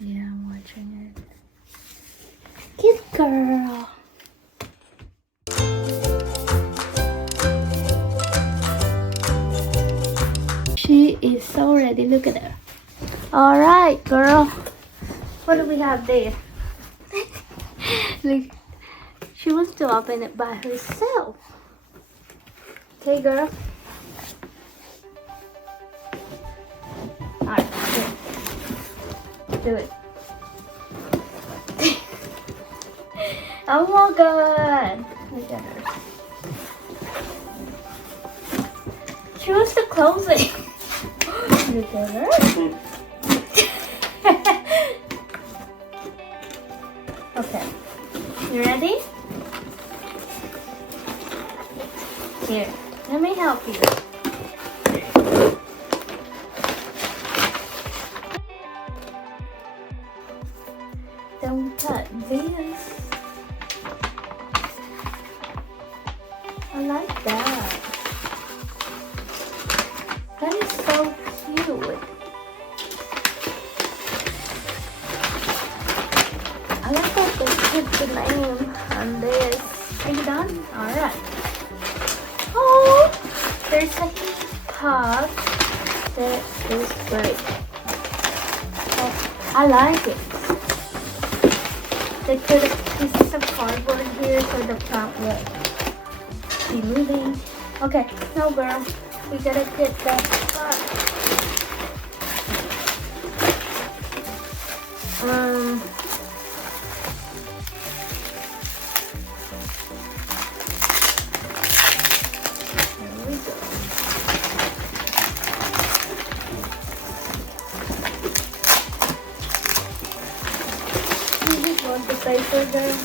Yeah, I'm watching it. Good girl. She is so ready. Look at her. All right, girl. What do we have there? Look, she wants to open it by herself. Okay, girl. All right, do it. Oh my God! Look at her. She wants to close it. Look at her. Okay, you ready? Here, let me help you. Don't touch this. I like that. That is so cute. I like that they put the name on this. Are you done? Alright. Oh, there's a pot. That is great. Oh, I like it. They put pieces of cardboard here so the plant will be moving. Okay, no girl. We gotta get that pot. There we go. You just want the paper there?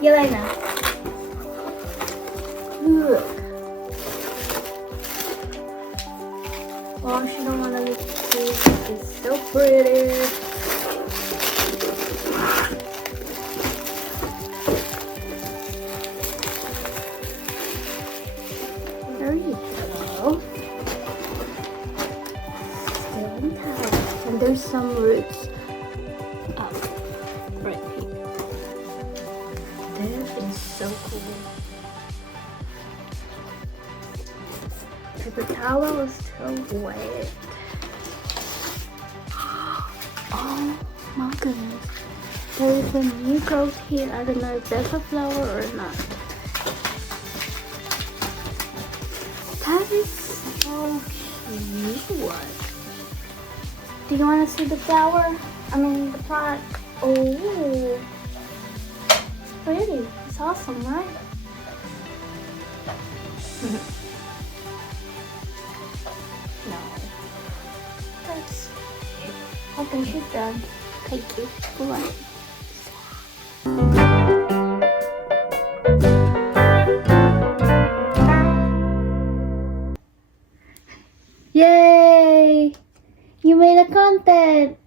Yelena. Look. Oh, she don't want to look at this. It's so pretty. There you go. Still intact. And there's some roots up right here. This is so cool. The towel was so wet. Oh my goodness. There is a new growth here. I don't know if that's a flower or not. That is so cute. Do you want to see the flower? I mean the plant. Oh. Pretty. It's awesome, right? No. That's it. I think she's done. Thank you. Bye. Yay! You made a content!